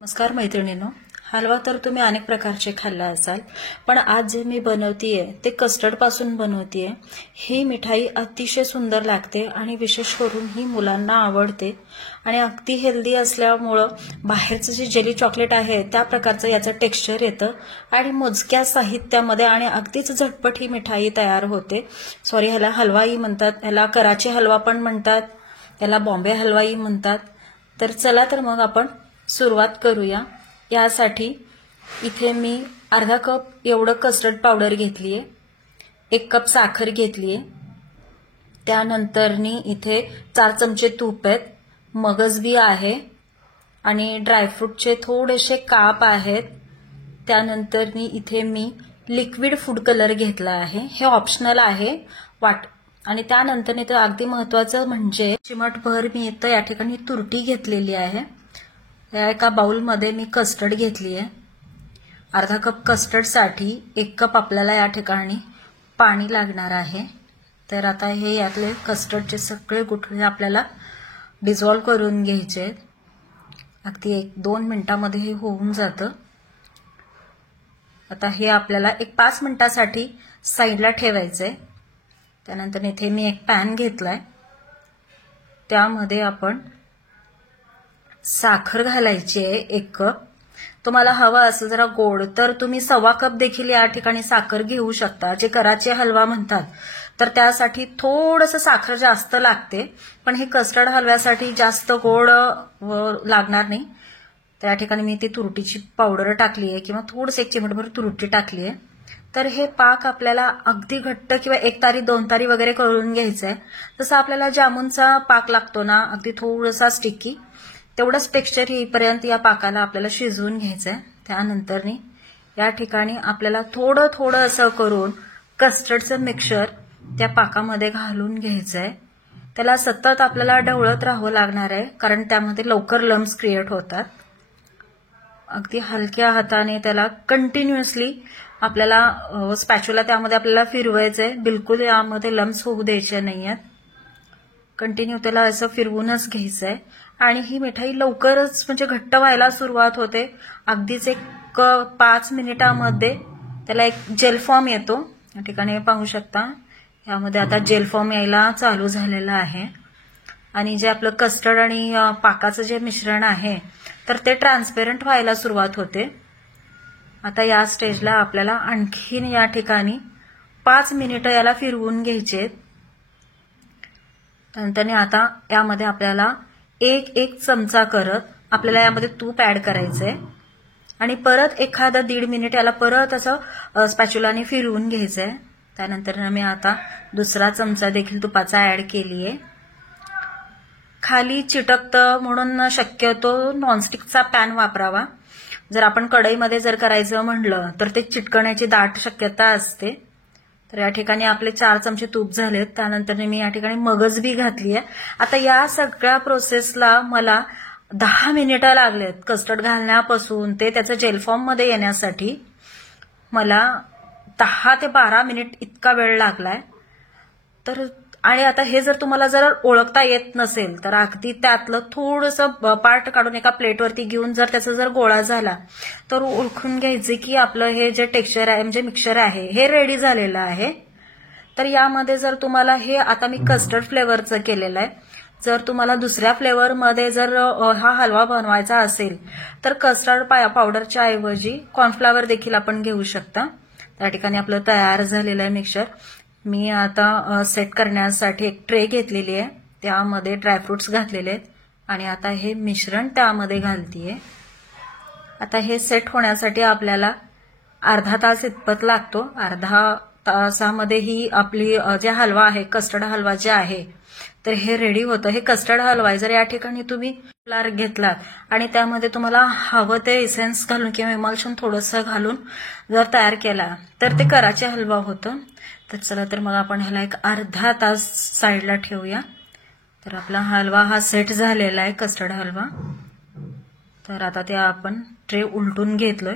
नमस्कार मैत्रिणींनो, हलवा तर तुम्ही अनेक प्रकारचे खाल्ला असाल, पण आज जे मी बनवतीये ते कस्टर्ड पासून बनवतीये। ही मिठाई अतिशय सुंदर लागते आणि विशेष करून ही मुलांना आवडते आणि अगदी हेल्दी असल्यामुळं बाहेरचं जे जेली चॉकलेट आहे त्या प्रकारचं याचं टेक्स्चर येतं आणि मोजक्या साहित्यामध्ये आणि अगदीच झटपट ही मिठाई तयार होते। सॉरी, ह्याला हलवाई म्हणतात, ह्याला कराची हलवा पण म्हणतात, ह्याला बॉम्बे हलवाई म्हणतात। तर चला तर मग आपण सुरुवात करूया। यासाठी इथे मी अर्धा कप एवढं कस्टर्ड पावडर घेतलीये, 1 कप साखर घेतलीये, त्यानंतरनी इथे 4 चमचे तूप आहेत, मगजबी आहे आणि ड्रायफ्रूटचे थोडेसे काप आहेत। त्यानंतरनी इथे मी लिक्विड फूड कलर घेतला आहे, हे ऑप्शनल आहे आणि त्यानंतर इथे अगदी महत्त्वाचं म्हणजे चिमटभर मी इथं या ठिकाणी तुरटी घेतलेली आहे। या एका बाउलमध्ये मी कस्टर्ड घेतली आहे। अर्धा कप कस्टर्डसाठी 1 कप आपल्याला या ठिकाणी पाणी लागणार आहे। तर आता हे यातले कस्टर्डचे सगळे गुठळे आपल्याला डिझॉल्व करून घ्यायचे आहेत। अगदी 1-2 मिनिटांमध्ये हे होऊन जातं। आता हे आपल्याला 5 मिनिटांसाठी साईडला ठेवायचंय। त्यानंतर इथे मी एक पॅन घेतलाय, त्यामध्ये आपण साखर घालायची आहे 1 कप। तुम्हाला हवा असेल जरा गोड तर तुम्ही 1.25 कप देखील या ठिकाणी साखर घेऊ शकता। जे कराची हलवा म्हणतात तर त्यासाठी थोडंसं साखर जास्त लागते, पण हे कस्टर्ड हलव्यासाठी जास्त गोड लागणार नाही। त्या ठिकाणी मी ती तुरटीची पावडर टाकली आहे किंवा थोडंसं 1 चिमटभर तुरटी टाकली आहे। तर हे पाक आपल्याला अगदी घट्ट किंवा 1 तारी 2 तारी वगैरे करून घ्यायचं आहे। जसं आपल्याला जामुनचा पाक लागतो ना, अगदी थोडासा स्टिकी, तेवढंच टेक्स्चर येईपर्यंत या पाकाला आपल्याला शिजवून घ्यायचंय। त्यानंतरनी या ठिकाणी आपल्याला थोडं थोडं असं करून कस्टर्डचं मिक्सचर त्या पाकामध्ये घालून घ्यायचंय। त्याला सतत आपल्याला ढवळत राहावं लागणार आहे, कारण त्यामध्ये लवकर लम्स क्रिएट होतात। अगदी हलक्या हाताने त्याला कंटिन्युअसली आपल्याला स्पॅच्युला त्यामध्ये आपल्याला फिरवायचंय, बिलकुल यामध्ये लम्स होऊ द्यायचे नाहीयेत। कंटिन्यू त्याला असं फिरवूनच घ्यायचंय आणि ही मिठाई लवकरच म्हणजे घट्ट व्हायला सुरुवात होते। अगदीच 5 मिनिटांमध्ये त्याला एक जेल फॉर्म येतो। या ठिकाणी पाहू शकता, यामध्ये आता जेल फॉर्म यायला चालू झालेला आहे आणि जे आपलं कस्टर्ड आणि पाकाचं जे मिश्रण आहे तर ते ट्रान्सपेरंट व्हायला सुरुवात होते। आता या स्टेजला आपल्याला आणखीन या ठिकाणी 5 मिनिटं याला फिरवून घ्यायचे। नंतर आता यामध्ये आपल्याला 1 चमचा करत आपल्याला यामध्ये तूप ऍड करायचंय आणि परत 1.5 मिनिट याला परत असं स्पॅच्युलाने फिरवून घ्यायचंय। त्यानंतर मी आता 2 चमचा देखील तुपाचा ऍड केलीये। खाली चिटकतं म्हणून शक्यतो नॉनस्टिकचा पॅन वापरावा। जर आपण कढईमध्ये जर करायचं म्हणलं तर ते चिटकण्याची दाट शक्यता असते। तर या ठिकाणी आपले 4 चमचे तूप झालेत। त्यानंतर मी या ठिकाणी मगजबी घातली आहे। आता या सगळ्या प्रोसेसला मला 10 मिनिटं लागलेत, कस्टर्ड घालण्यापासून ते त्याचं जेल फॉर्म मध्ये येण्यासाठी मला 10 ते 12 मिनिट इतका वेळ लागलाय। तर आणि आता हे जर तुम्हाला जर ओळखता येत नसेल तर अगदी त्यातलं थोडंसं पार्ट काढून एका प्लेटवरती घेऊन जर त्याचा जर गोळा झाला तर ओळखून घ्यायचे की आपलं हे जे टेक्स्चर आहे म्हणजे मिक्सचर आहे हे रेडी झालेलं आहे। तर यामध्ये जर तुम्हाला हे आता मी कस्टर्ड फ्लेवरचं केलेलं आहे, जर तुम्हाला दुसऱ्या फ्लेवरमध्ये जर हा हलवा बनवायचा असेल तर कस्टर्ड पावडरच्या ऐवजी कॉर्नफ्लॉवर देखील आपण घेऊ शकता। त्या ठिकाणी आपलं तयार झालेलं आहे मिक्सचर। मी आता सेट करण्यासाठी एक ट्रे घेतलेली आहे, त्यामध्ये ड्रायफ्रुट्स घातलेले आहेत आणि आता हे मिश्रण त्यामध्ये घालतीये। आता हे सेट होण्यासाठी आपल्याला अर्धा तास इतपत लागतो। अर्धा तासामध्ये ही आपली जे हलवा आहे, कस्टर्ड हलवा जे आहे तर हे रेडी होतं। हे कस्टर्ड हलवा जर या ठिकाणी तुम्ही फ्लावर घेतलात आणि त्यामध्ये तुम्हाला हवं ते इसेन्स घालून किंवा इमल्शन थोडंसं घालून जर तयार केला तर ते कराची हलवा होतं। तर चला तर मग आपण ह्याला एक अर्धा तास साईडला ठेवूया। तर आपला हलवा हा सेट झालेला आहे, कस्टर्ड हलवा। तर आता ते आपण ट्रे उलटून घेतलोय,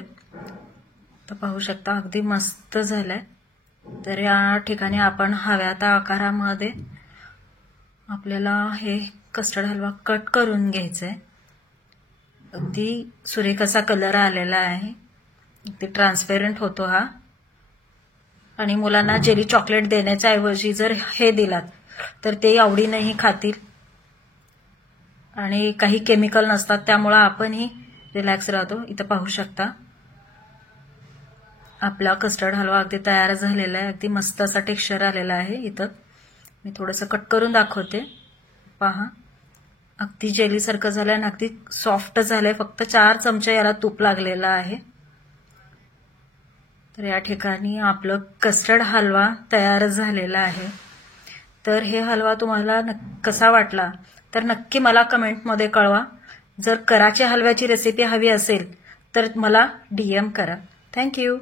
तर पाहू शकता अगदी मस्त झालाय। तर या ठिकाणी आपण हव्या त्या आकारामध्ये आपल्याला हे कस्टर्ड हलवा कट करून घ्यायचंय। अगदी सुरेख असा कलर आलेला आहे, अगदी ट्रान्सपेरंट होतो हा. आणि मुलांना जेली चॉकलेट देण्याच्या ऐवजी जर हे दिलात तर ते आवडीनेही खातील आणि काही केमिकल नसतात, त्यामुळे आपणही रिलॅक्स राहतो. इथं पाहू शकता आपला कस्टर्ड हलवा अगदी तयार झालेला आहे. अगदी मस्त असा टेक्स्चर आलेला आहे. इथं मी थोडंसं कट करून दाखवते, पहा. अगदी जेलीसारखं झालंय आणि अगदी सॉफ्ट झालंय. फक्त 4 चमचे याला तूप लागलेलं आहे. तर या ठिकाणी आपलं कस्टर्ड हलवा तयार झालेला आहे. तर हे हलवा तुम्हाला कसा वाटला तर नक्की मला कमेंटमध्ये कळवा. जर कराचे हलव्याची रेसिपी हवी असेल तर मला DM करा. थँक्यू.